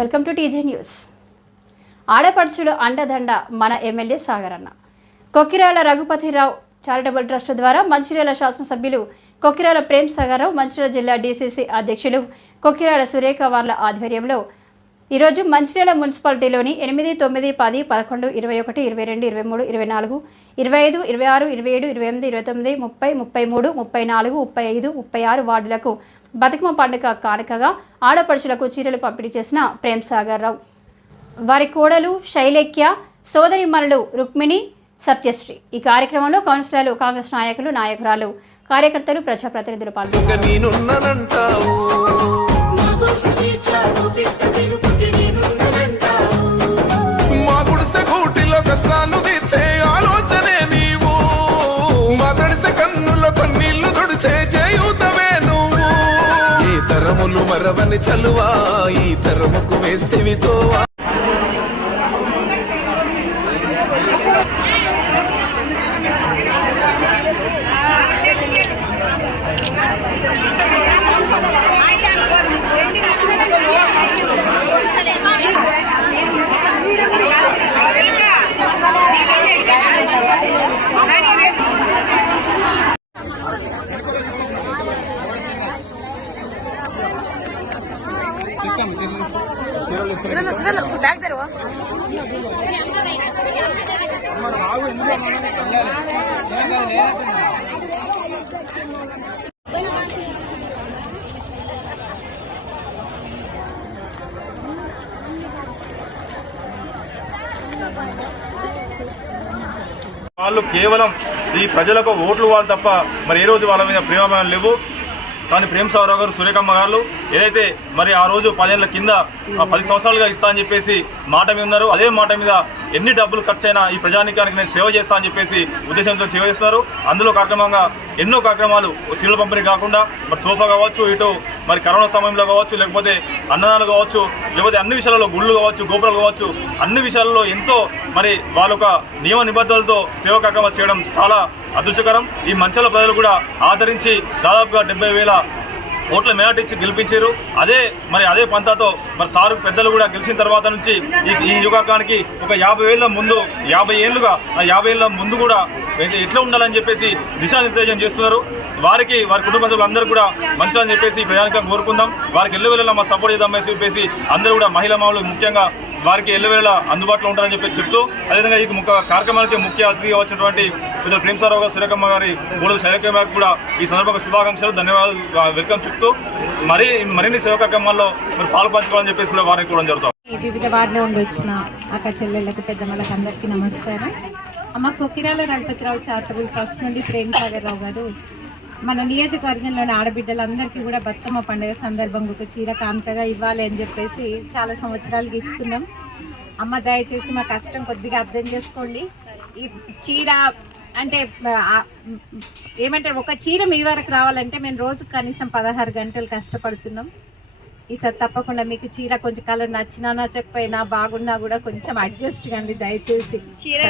Welcome to TG news. ఆడపడుచులు అండదండ మన MLA Sagar అన్న కొక్కిరాల రఘుపతిరావు చారిటబుల్ ట్రస్ట్ ద్వారా మంచిర్యాల శాసనసభ్యులు కొక్కిరాల ప్రేమ్ సాగర్రావు మంచిర్యాల జిల్లా డీసీసీ అధ్యక్షులు కొక్కిరాల సురేఖ వార్ల ఆధ్వర్యంలో ఈరోజు మంచిర్యాల మున్సిపాలిటీలోని ఎనిమిది తొమ్మిది పది పదకొండు ఇరవై ఒకటి ఇరవై రెండు ఇరవై మూడు ఇరవై నాలుగు ఇరవై ఐదు ఇరవై ఆరు ఇరవై ఏడు ఇరవై ఎనిమిది ఇరవై తొమ్మిది ముప్పై ముప్పై మూడు ముప్పై నాలుగు ముప్పై ఐదు ముప్పై ఆరు వార్డులకు బతుకమ్మ పండుగ కానుకగా ఆడపడుచులకు చీరలు పంపిణీ చేసిన ప్రేమ్ సాగర్ రావు. వారి కోడలు శైలేఖ్య సోదరిమణులు రుక్మిణి సత్యశ్రీ. ఈ కార్యక్రమంలో కౌన్సిలర్లు కాంగ్రెస్ నాయకులు నాయకురాలు కార్యకర్తలు ప్రజాప్రతినిధులు పాల్గొన్నారు. మా గుడిసె కూటిలో కష్టాలు తీర్చే ఆలోచనే నీవు. మా తడిసె కన్నులో కన్నీళ్ళు తుడిచే చేయుతవే నువ్వు. ఈ తరములు మరవని చలువా ఈ తరముకు వేస్తే సురేంద్ర సురేంద్ర బ్యాగ్ తెరవా? వాళ్ళు కేవలం ఈ ప్రజలకు ఓట్లు వాళ్ళు తప్ప మరి ఏ రోజు వాళ్ళ మీద ప్రేమ లేవు. కానీ ప్రేమ్ సావరావు గారు సురేఖమ్మ గారు ఏదైతే మరి ఆ రోజు పదేళ్ళ కింద పది సంవత్సరాలుగా ఇస్తా అని చెప్పేసి మాట మీద ఉన్నారు. అదే మాట మీద ఎన్ని డబ్బులు ఖర్చు అయినా ఈ ప్రజానికానికి నేను సేవ చేస్తా అని చెప్పేసి ఉద్దేశంతో సేవ చేస్తున్నారు. అందులో కార్యక్రమంగా ఎన్నో కార్యక్రమాలు చీరల పంపిణీ కాకుండా మరి తోఫా కావచ్చు ఇటు మరి కరోనా సమయంలో కావచ్చు లేకపోతే అన్నదానాలు కావచ్చు లేకపోతే అన్ని విషయాలలో గుళ్ళు కావచ్చు గోపురాలు కావచ్చు అన్ని విషయాలలో ఎంతో మరి వాళ్ళొక నియమ నిబద్ధతలతో సేవ కార్యక్రమాలు చేయడం చాలా అదృష్టకరం. ఈ మంచాల ప్రజలు కూడా ఆదరించి దాదాపుగా డెబ్బై వేల ఓట్ల మేరట్ ఇచ్చి గెలిపించారు. అదే మరి అదే పంతాతో మరి సారు పెద్దలు కూడా గెలిచిన తర్వాత నుంచి ఈ ఈ యుగానికి ఒక యాభై ఏళ్ళ ముందు యాభై ఏళ్ళుగా ఆ యాభై ఏళ్ళ ముందు కూడా ఎట్లా ఉండాలని చెప్పేసి దిశానిర్దేశం చేస్తున్నారు. వారికి వారి కుటుంబ సభ్యులందరూ కూడా మంచిదని చెప్పేసి ప్రయాణికం కోరుకుందాం. వారికి ఎల్లువెళ్ళ మా సపోర్ట్ చేద్దామని చెప్పేసి అందరూ కూడా మహిళా మామూలు ముఖ్యంగా వారికి ఎల్లవేళ అందుబాటులో ఉంటారని చెప్పి చెప్తూ అదేవిధంగా ఈ కార్యక్రమానికి ముఖ్య అతిథిగా వచ్చినటువంటి పెద్దలు ప్రేమసారావు గారు సురేఖమ్మ గారి గోడలు శైలకమ్మ గారికి కూడా ఈ సందర్భంగా శుభాకాంక్షలు ధన్యవాదాలు వెల్కమ్ చెప్తూ మరి మరిన్ని సేవా కార్యక్రమాల్లో మరి పాలు పంచుకోవాలని చెప్పేసి కూడా వారికి కూడా జరుగుతాం. వివిధ వార్డులో ఉండి వచ్చిన అక్క చెల్లెళ్ళకు పెద్దమ్మలకు అందరికీ నమస్కారం. అమ్మ కొక్కిరాల రఘుపతిరావు చారిటబుల్ ట్రస్ట్ నుండి ప్రేమ్ సాగర్ రావు గారు మన నియోజకవర్గంలోని ఆడబిడ్డలందరికీ కూడా బతుకమ్మ పండుగ సందర్భంగా ఒక చీర కాంతగా ఇవ్వాలి అని చెప్పేసి చాలా సంవత్సరాలకి ఇస్తున్నాం. అమ్మ దయచేసి మా కష్టం కొద్దిగా అర్థం చేసుకోండి. ఈ చీర అంటే ఏమంటారు ఒక చీర మీ వరకు రావాలంటే మేము రోజు కనీసం పదహారు గంటలు కష్టపడుతున్నాం. ఈసారి తప్పకుండా మీకు చీర కొంచెం కలర్ నచ్చినా నచ్చకపోయినా బాగున్నా కూడా కొంచెం అడ్జస్ట్ కండి దయచేసి. చీర